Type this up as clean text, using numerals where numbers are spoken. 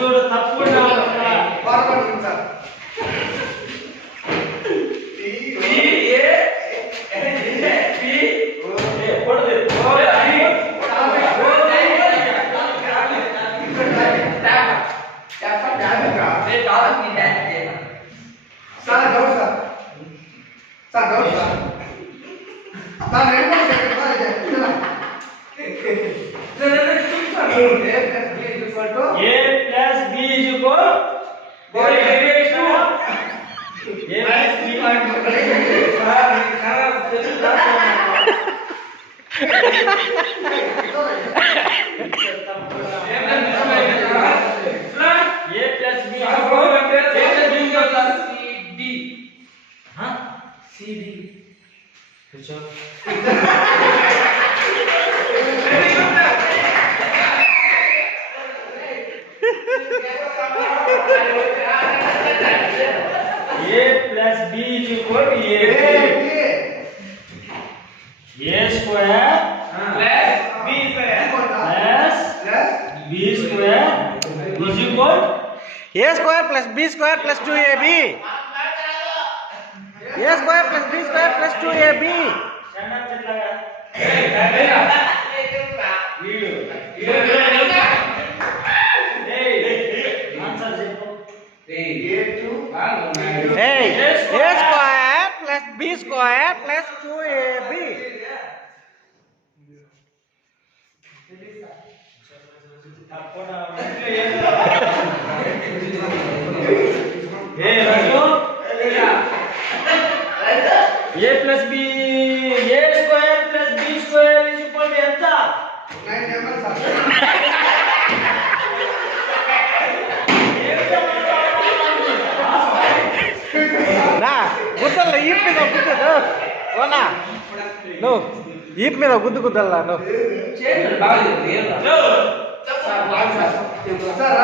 చూడు తప్పు A square plus B square plus 2AB. A square plus B square plus 2AB. Hey, A square plus B square plus 2AB. A plus B, A square plus B square is equal to ఎంత? నా గుద్దల్ల ఈప్ మీద గుద్దదు ఓనా నువ్వు ఈప్ మీద గుద్దు గుద్దల్లా నువ్వు sir